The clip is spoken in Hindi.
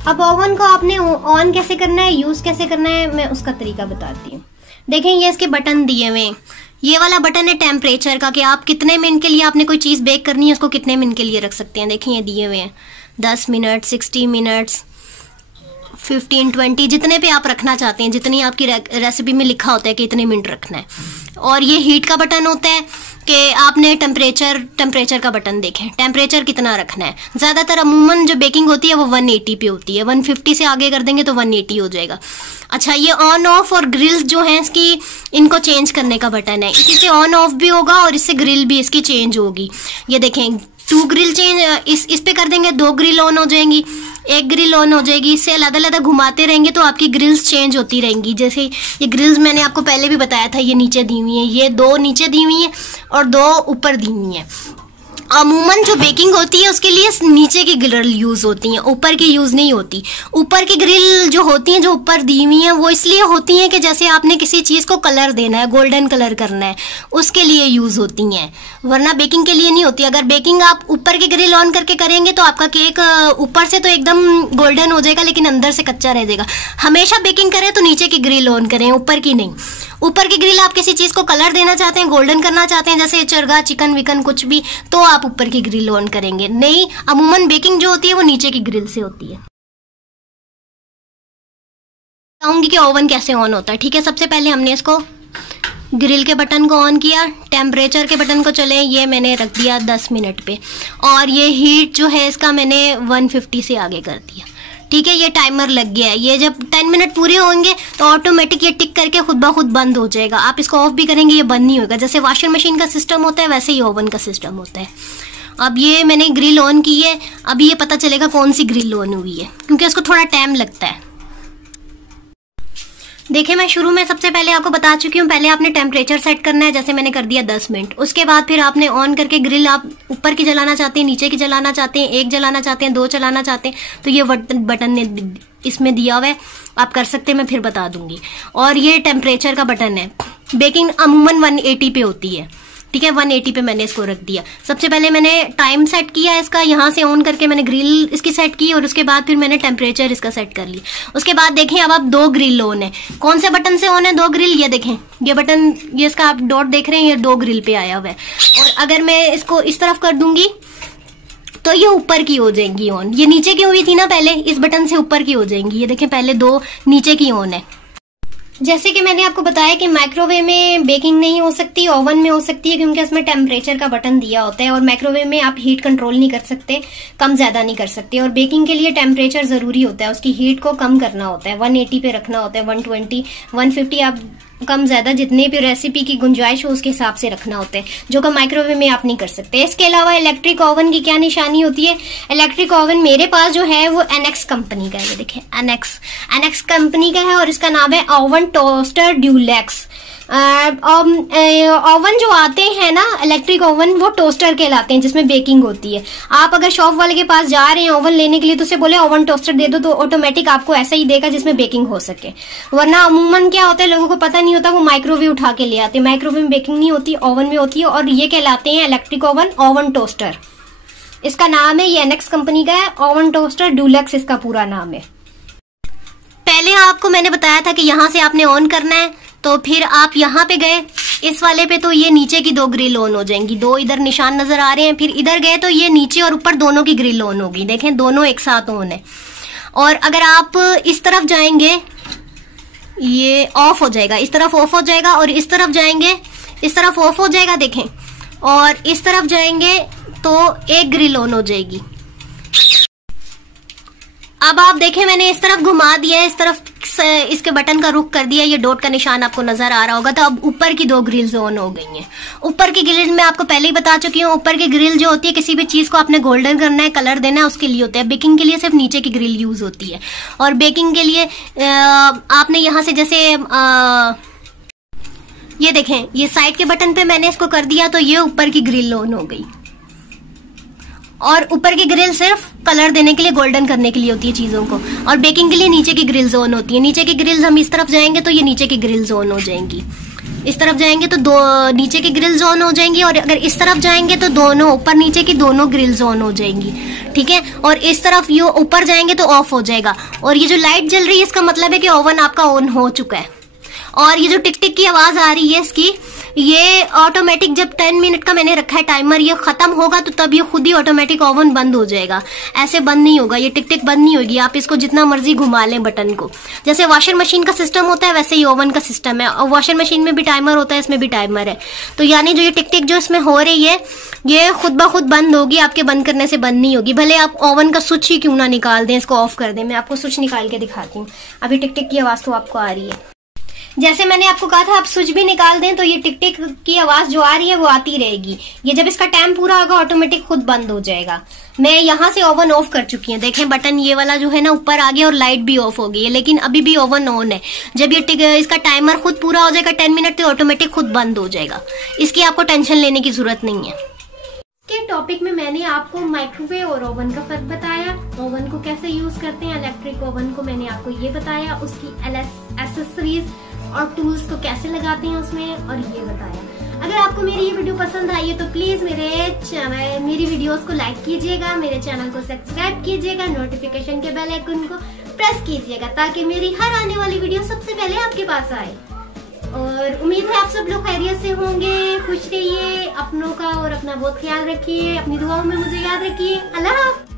अब ओवन को आपने ऑन कैसे करना है, यूज कैसे करना है, मैं उसका तरीका बताती हूँ। देखें ये इसके बटन दिए हुए हैं। ये वाला बटन है टेम्परेचर का, कि आप कितने मिनट के लिए आपने कोई चीज़ बेक करनी है उसको कितने मिनट के लिए रख सकते हैं। देखें ये दिए हुए हैं 10 मिनट, 60 मिनट्स, 15, 20, जितने पे आप रखना चाहते हैं, जितनी आपकी रेसिपी में लिखा होता है कि इतने मिनट रखना है। और ये हीट का बटन होता है कि आपने टेम्परेचर का बटन देखें, टेम्परेचर कितना रखना है। ज़्यादातर अमूमन जो बेकिंग होती है वो 180 पे होती है, 150 से आगे कर देंगे तो 180 हो जाएगा। अच्छा, ये ऑन ऑफ और ग्रिल्स जो हैं इसकी, इनको चेंज करने का बटन है। इसी से ऑन ऑफ भी होगा और इससे ग्रिल भी इसकी चेंज होगी। ये देखें 2 ग्रिल चेंज, इस पे कर देंगे 2 ग्रिल ऑन हो जाएंगी, 1 ग्रिल ऑन हो जाएगी। इससे अलग अलग घुमाते रहेंगे तो आपकी ग्रिल्स चेंज होती रहेंगी। जैसे ये ग्रिल्स मैंने आपको पहले भी बताया था, ये नीचे दी हुई हैं, ये 2 नीचे दी हुई हैं और 2 ऊपर दी हुई हैं। अमूमन जो बेकिंग होती है उसके लिए नीचे की ग्रिल यूज़ होती हैं, ऊपर की यूज़ नहीं होती। ऊपर की ग्रिल जो होती हैं, जो ऊपर दी हुई हैं, वो इसलिए होती हैं कि जैसे आपने किसी चीज़ को कलर देना है, गोल्डन कलर करना है, उसके लिए यूज़ होती हैं, वरना बेकिंग के लिए नहीं होती। अगर बेकिंग आप ऊपर की ग्रिल ऑन करके करेंगे तो आपका केक ऊपर से तो एकदम गोल्डन हो जाएगा लेकिन अंदर से कच्चा रह जाएगा। हमेशा बेकिंग करें तो नीचे की ग्रिल ऑन करें, ऊपर की नहीं। ऊपर की ग्रिल आप किसी चीज़ को कलर देना चाहते हैं, गोल्डन करना चाहते हैं, जैसे चरगा, चिकन विकन कुछ भी, तो आप ऊपर की ग्रिल ऑन करेंगे। नहीं, अमूमन बेकिंग जो होती है वो नीचे की ग्रिल से होती है। बताऊंगी कि ओवन कैसे ऑन होता है। ठीक है, सबसे पहले हमने इसको ग्रिल के बटन को ऑन किया, टेम्परेचर के बटन को चले, ये मैंने रख दिया 10 मिनट पे, और ये हीट जो है इसका मैंने 150 से आगे कर दिया। ठीक है, ये टाइमर लग गया है। ये जब 10 मिनट पूरे होंगे तो ऑटोमेटिक ये टिक करके खुद ब खुद बंद हो जाएगा। आप इसको ऑफ भी करेंगे ये बंद नहीं होगा। जैसे वॉशिंग मशीन का सिस्टम होता है वैसे ही ओवन का सिस्टम होता है। अब ये मैंने ग्रिल ऑन की है, अभी ये पता चलेगा कौन सी ग्रिल ऑन हुई है, क्योंकि उसको थोड़ा टाइम लगता है। देखिए, मैं शुरू में सबसे पहले आपको बता चुकी हूँ, पहले आपने टेम्परेचर सेट करना है, जैसे मैंने कर दिया 10 मिनट। उसके बाद फिर आपने ऑन करके ग्रिल, आप ऊपर की जलाना चाहते हैं, नीचे की जलाना चाहते हैं, 1 जलाना चाहते हैं, 2 चलाना चाहते हैं, तो ये बटन ने इसमें दिया हुआ है, आप कर सकते हैं, मैं फिर बता दूंगी। और ये टेम्परेचर का बटन है। बेकिंग अमूमन 180 पे होती है। ठीक है, 180 पे मैंने इसको रख दिया। सबसे पहले मैंने टाइम सेट किया इसका, यहाँ से ऑन करके मैंने ग्रिल इसकी सेट की, और उसके बाद फिर मैंने टेम्परेचर इसका सेट कर लिया। उसके बाद देखें अब 2 ग्रिल ऑन है। कौन से बटन से ऑन है 2 ग्रिल? ये देखें, ये बटन, ये इसका आप डॉट देख रहे हैं, ये 2 ग्रिल पे आया हुआ है। और अगर मैं इसको इस तरफ कर दूंगी तो ये ऊपर की हो जाएंगी ऑन। ये नीचे की हुई थी ना पहले, इस बटन से ऊपर की हो जाएंगी। ये देखें, पहले 2 नीचे की ऑन है। जैसे कि मैंने आपको बताया कि माइक्रोवेव में बेकिंग नहीं हो सकती, ओवन में हो सकती है, क्योंकि उसमें टेम्परेचर का बटन दिया होता है, और माइक्रोवेव में आप हीट कंट्रोल नहीं कर सकते, कम ज्यादा नहीं कर सकते। और बेकिंग के लिए टेम्परेचर जरूरी होता है, उसकी हीट को कम करना होता है, 180 पे रखना होता है, 120, 150 आप कम ज्यादा जितने भी रेसिपी की गुंजाइश हो उसके हिसाब से रखना होता है, जो कि माइक्रोवेव में आप नहीं कर सकते। इसके अलावा इलेक्ट्रिक ओवन की क्या निशानी होती है? इलेक्ट्रिक ओवन मेरे पास जो है वो एनेक्स कंपनी का है। ये देखें, एनेक्स कंपनी का है, और इसका नाम है ओवन टोस्टर ड्यूलेक्स। ओवन जो आते हैं ना इलेक्ट्रिक ओवन, वो टोस्टर कहलाते हैं, जिसमें बेकिंग होती है। आप अगर शॉप वाले के पास जा रहे हैं ओवन लेने के लिए तो उसे बोले ओवन टोस्टर दे दो, तो ऑटोमेटिक आपको ऐसा ही देगा जिसमें बेकिंग हो सके। वरना अमूमन क्या होता है, लोगों को पता नहीं होता, वो माइक्रोवेव उठा के ले आते हैं। माइक्रोवेव में बेकिंग नहीं होती, ओवन में होती है, और ये कहलाते हैं इलेक्ट्रिक ओवन, ओवन टोस्टर। इसका नाम है, ये एनेक्स कंपनी का है, ओवन टोस्टर ड्यूलेक्स इसका पूरा नाम है। पहले आपको मैंने बताया था कि यहाँ से आपने ऑन करना है, तो फिर आप यहाँ पे गए इस वाले पे, तो ये नीचे की 2 ग्रिल ऑन हो जाएंगी। 2 इधर निशान नजर आ रहे हैं। फिर इधर गए तो ये नीचे और ऊपर दोनों की ग्रिल ऑन होगी। देखें, दोनों एक साथ ऑन है। और अगर आप इस तरफ जाएंगे ये ऑफ हो जाएगा, इस तरफ ऑफ हो जाएगा, और इस तरफ जाएंगे इस तरफ ऑफ हो जाएगा। देखें, और इस तरफ जाएंगे तो 1 ग्रिल ऑन हो जाएगी। अब आप देखें, मैंने इस तरफ घुमा दिया, इस तरफ इसके बटन का रुख कर दिया, ये डॉट का निशान आपको नजर आ रहा होगा। तो अब ऊपर की 2 ग्रिल्स ऑन हो गई हैं। ऊपर की ग्रिल मैं आपको पहले ही बता चुकी हूँ, ऊपर की ग्रिल जो होती है, किसी भी चीज को आपने गोल्डन करना है, कलर देना है, उसके लिए होता है। बेकिंग के लिए सिर्फ नीचे की ग्रिल यूज होती है। और बेकिंग के लिए आपने यहाँ से जैसे ये देखें, ये साइड के बटन पे मैंने इसको कर दिया, तो ये ऊपर की ग्रिल ऑन हो गई। और ऊपर की ग्रिल सिर्फ कलर देने के लिए, गोल्डन करने के लिए होती है चीजों को। और बेकिंग के लिए नीचे की ग्रिल ऑन होती है। नीचे की ग्रिल्स हम इस तरफ जाएंगे तो ये नीचे की ग्रिल्स ऑन हो जाएंगी। इस तरफ जाएंगे तो दो नीचे की ग्रिल्स ऑन हो जाएंगी, और अगर इस तरफ जाएंगे तो दोनों ऊपर नीचे की दोनों ग्रिल्स ऑन हो जाएंगी, ठीक है। और इस तरफ ये ऊपर जाएंगे तो ऑफ हो जाएगा। और ये जो लाइट जल रही है इसका मतलब है कि ओवन आपका ऑन हो चुका है। और ये जो टिक टिक की आवाज आ रही है इसकी, ये ऑटोमेटिक, जब 10 मिनट का मैंने रखा है टाइमर, ये खत्म होगा तो तब ये खुद ही ऑटोमेटिक ओवन बंद हो जाएगा, ऐसे बंद नहीं होगा, ये टिक टिक बंद नहीं होगी। आप इसको जितना मर्जी घुमा लें बटन को, जैसे वॉशिंग मशीन का सिस्टम होता है वैसे ही ओवन का सिस्टम है। और वॉशिंग मशीन में भी टाइमर होता है, इसमें भी टाइमर है। तो यानी जो ये टिक टिक जो इसमें हो रही है ये खुद ब खुद बंद होगी, आपके बंद करने से बंद नहीं होगी। भले आप ओवन का स्विच ही क्यों ना निकाल दें, इसको ऑफ कर दें। मैं आपको स्विच निकाल के दिखाती हूँ। अभी टिक टिक की आवाज तो आपको आ रही है। जैसे मैंने आपको कहा था आप स्विच भी निकाल दें तो ये टिक टिक की आवाज जो आ रही है वो आती रहेगी। ये जब इसका टाइम पूरा होगा ऑटोमेटिक खुद बंद हो जाएगा। मैं यहाँ से ओवन ऑफ कर चुकी हूँ, देखें बटन ये वाला जो है ना ऊपर आ गया और लाइट भी ऑफ हो गई है, लेकिन अभी भी ओवन ऑन है। जब ये इसका टाइमर खुद पूरा हो जाएगा 10 मिनट, तो ऑटोमेटिक खुद बंद हो जाएगा। इसकी आपको टेंशन लेने की जरूरत नहीं है। के टॉपिक में मैंने आपको माइक्रोवेव और ओवन का फर्क बताया, ओवन को कैसे यूज करते हैं, इलेक्ट्रिक ओवन को मैंने आपको ये बताया, उसकी एसेसरीज और टूल्स को कैसे लगाते हैं उसमें, और ये बताया। अगर आपको मेरी ये वीडियो पसंद आई है तो प्लीज मेरी वीडियोस को लाइक कीजिएगा, मेरे चैनल को सब्सक्राइब कीजिएगा, नोटिफिकेशन के बेल आइकन को प्रेस कीजिएगा ताकि मेरी हर आने वाली वीडियो सबसे पहले आपके पास आए। और उम्मीद है आप सब लोग खैरियत से होंगे, खुश रहिए, अपनों का और अपना बहुत ख्याल रखिए, अपनी दुआओं में मुझे याद रखिए। अल्लाह हाफ़िज़।